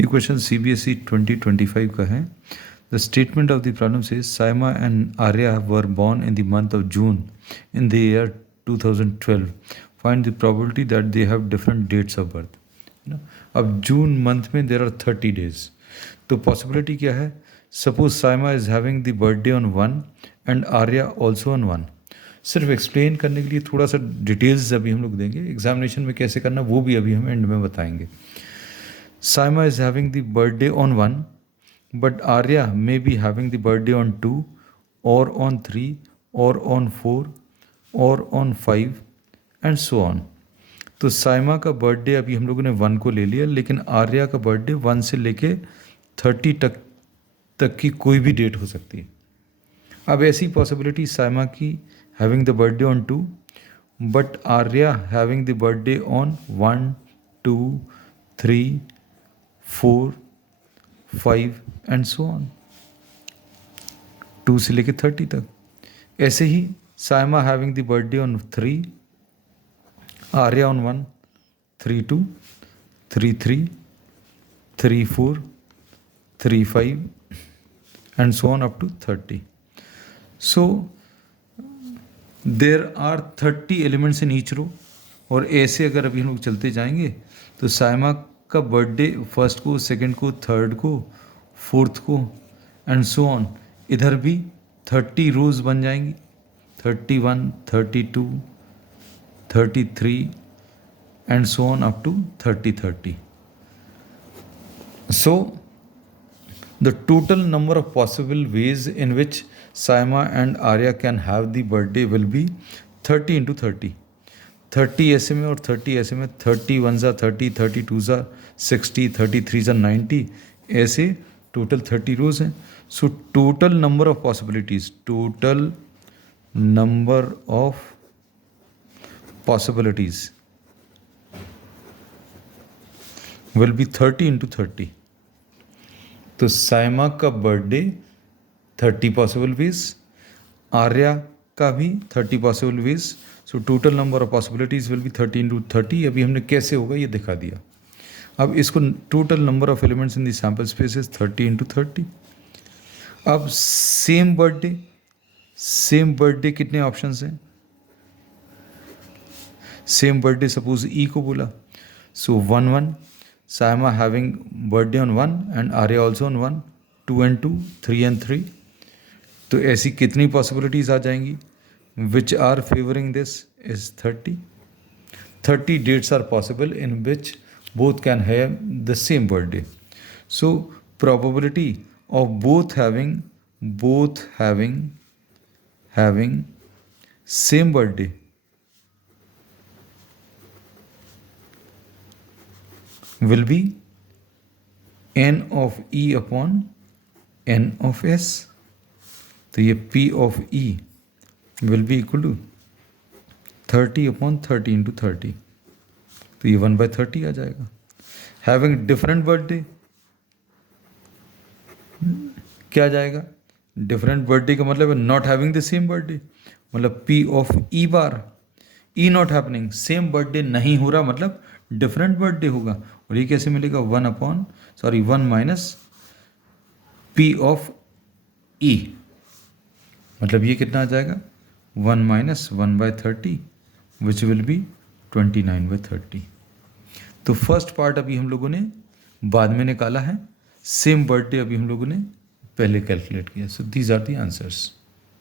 ये question CBSE 2025 का है. The statement of the problem says Saima and Arya were born in the month of June in the year 2012. Find the probability that they have different dates of birth. अब June month में देर are 30 days. तो possibility क्या है? Suppose Saima is having the birthday on 1 and Arya also on 1. सिर्फ explain करने के लिए थोड़ा सा डिटेल्स अभी हम लोग देंगे. एग्जामिनेशन में कैसे करना वो भी अभी हम एंड में बताएंगे. Saima is having the birthday on 1 but Arya may be having the birthday on 2 or on 3 or on 4 or on 5 and so on. तो साइमा का बर्थडे अभी हम लोगों ने 1 को ले लिया, लेकिन आर्या का बर्थडे 1 से लेके 30 तक की कोई भी डेट हो सकती है. अब ऐसी पॉसिबिलिटी साइमा की having the birthday on 2 but Arya having the birthday on 1 2 3 4 5 and so on, 2 से लेके 30 तक. ऐसे ही Saima having the birthday on 3, Arya on 1, 3 2 3 3 3 4 3 5 and so on up to 30. So there are 30 elements in each row. और ऐसे अगर अभी हम लोग चलते जाएंगे तो साइमा का बर्थडे फर्स्ट को, सेकंड को, थर्ड को, फोर्थ को एंड सो ऑन. इधर भी 30 रोज बन जाएंगी. 31 32 33 and so on up to 30. So the total number of possible ways in which Saima and Arya can have the birthday will be 30 into 30. 30 ऐसे में और 30 ऐसे में. 31 are 30, 32 are 60, 33 are 90. ऐसे टोटल 30 रोज हैं. So total number of possibilities, total number of possibilities will be 30 into 30. तो साइमा का birthday 30 possible ways, Arya का भी 30 possible ways. So total number of possibilities will be 30 into 30. अभी हमने कैसे होगा ये दिखा दिया. अब इसको total number of elements in the sample space is 30 into 30. अब सेम बर्थडे कितने ऑप्शंस हैं? सेम बर्थडे सपोज ई को बोला. सो 1 1 Saima having birthday on 1 and Arya also on 1, 2 and 2, 3 and 3. तो ऐसी कितनी पॉसिबिलिटीज आ जाएंगी? which are favoring this is 30. 30 dates are possible in which both can have the same birthday. So probability of both having same birthday will be n of e upon n of s. तो ये p of e will be equal to 30 upon 30 into 30. तो ये 1/30 आ जाएगा. Having different birthday क्या आ जाएगा? Different birthday का मतलब not having the same birthday. मतलब P of E bar, E not happening, same birthday नहीं हो रहा मतलब डिफरेंट बर्थडे होगा. और ये कैसे मिलेगा? 1 माइनस P of E. मतलब ये कितना आ जाएगा? 1 minus 1/30 विच विल बी 29/30. तो फर्स्ट पार्ट अभी हम लोगों ने बाद में निकाला है. सेम बर्थडे अभी हम लोगों ने पहले कैलकुलेट किया. So these are the answers.